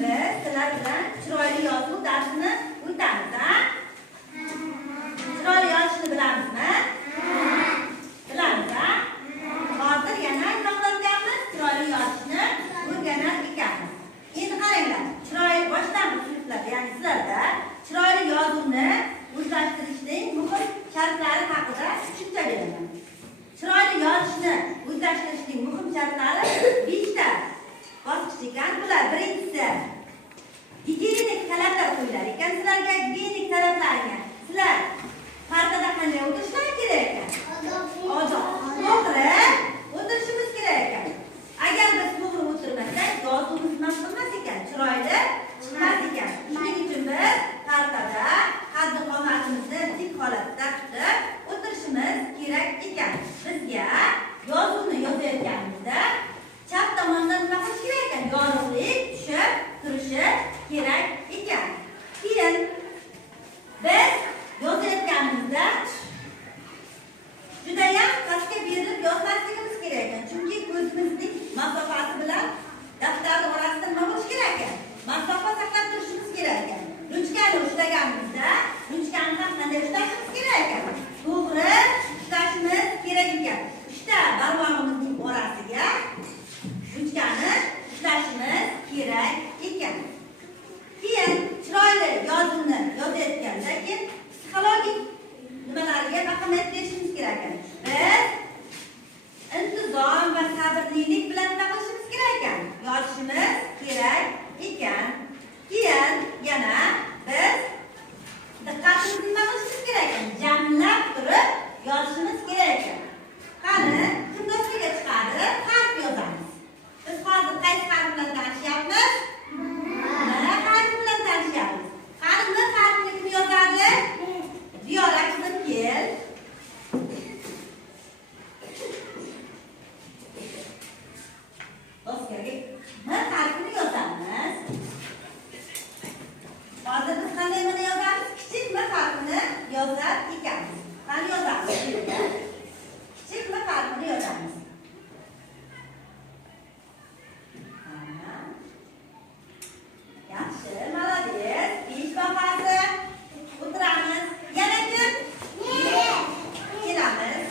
biz sizlar bilan chiroyli yozuv darsini o'tamiz. Chiroyli yozishni bilamizmi? Bilamiz. Hozir yana nima qilyapmiz? Chiroyli yozishni o'rganar ekanmiz. Endi qaranglar, chiroyli boshlang'ich sinflarda, ya'ni sizlarda chiroyli yozuvni o'zlashtirishning muhim shartlari haqida tushuncha beraman. Chiroyli yozishni o'zlashtirishning muhim shartlari 5 ta bosqich ekan. Bular birinchisi gigiyenik talablar qo'yilar ekan. Sizlarga gigiyenik talablarga sizlar partada qanday o'tirishlar kerak ekan? Ozoq, to'g'ri o'tirishimiz kerak ekan. Agar biz to'g'ri o'tirmasak, yozuvimiz nima qilmas ekan? Chiroyli chiqmas ekan. Shuning uchun biz partada qaddi qomatimizni tik holatda tutib o'tirishimiz kerak ekan. Bizga yozuvni yozayotganimizda chap tomondan nima qilish kerak ekan? Yorug'lik tushib turishi kerak ekan. Keyin biz yozayotganimizda judayam pastga berilib yozmasligimiz kerak ekan. Chunki ko'zimizning masofasi bilan daftarning orasida nima bo'lishi kerak ekan? Masofa saqlab turishimiz kerak ekan. Ruchkani ushlaganimizda ruchkani ham qanday ushlashimiz kerak ekan? To'g'ri ushlashimiz kerak ekan. 3 ta barmog'imizning orasiga ruchkani ushlashimiz kerak ekan. Keyin chiroyli yozuvni yozayotganda keyin psixologik nimalarga ahamiyat berishimiz kerak ekan. Biz intizom va sabrlilik bilan nima qilishimiz kerak ekan? Yozishimiz kerak ekan. Keyin yana biz diqqatimizni nima qilishimiz kerak ekan? Jamlab turib yozishimiz kerak ekan. Qani, kimga chiqadi? Harf yozamiz. Biz hozir qaysi harf bilan tanishyapmiz? Mana harf bilan tanishyapmiz. Qani, nima harfni kim yozadi? Diyora qizim kel. Doskaga nima harfini yozamiz? Hozir biz qanday mana yozamiz? Kichik m harfini yozar ekanmiz. Qani yozamiz? Kichik m harfini yozamiz. Yaxshi, malades. 5 bahasi. O'tiramiz. Yana kim? Kelamiz.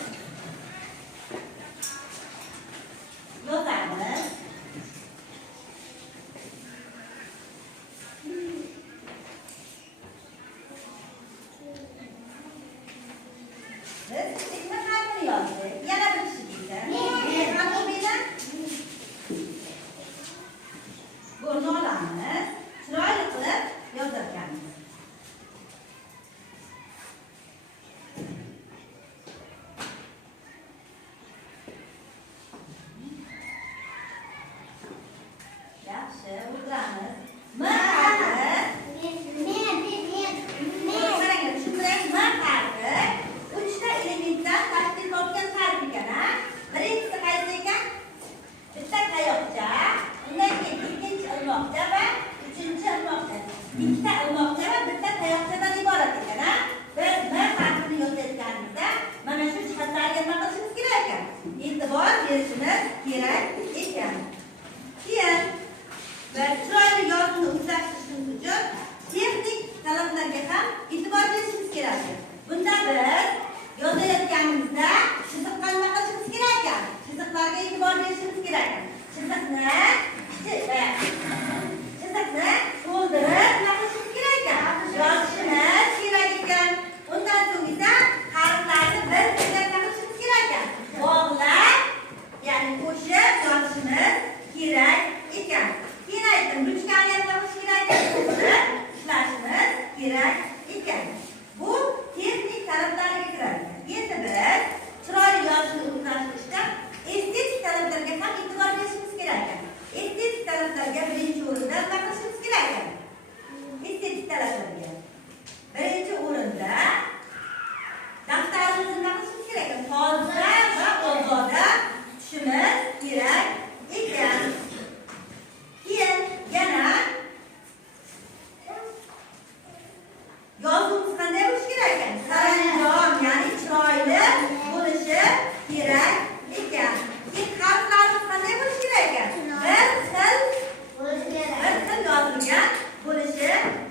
Yozamiz. Biz kichik m harfini yozdik. Yana bir kishi deydi. Buni olamiz. Chiroyli qilib yozarkanmiz. Yaxshi, o'tiramiz. M harfi. Qaranglar, tushuntiring. M harfi 3 ta elementdan tashkil topgan harf ekan. Birinchisi qaysi ekan? Bitta tayoqcha, undan keyin ikkinchi ilmoqcha va uchinchi ilmoqcha. 2 ta ilmoqcha va bitta tayoqchadan iborat ekan. Biz M harfini yozayotganimizda mana shu jihatlarga nima qilishimiz kerak ekan? E'tibor berishimiz kerak ekan. Keyin biz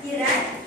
kerak.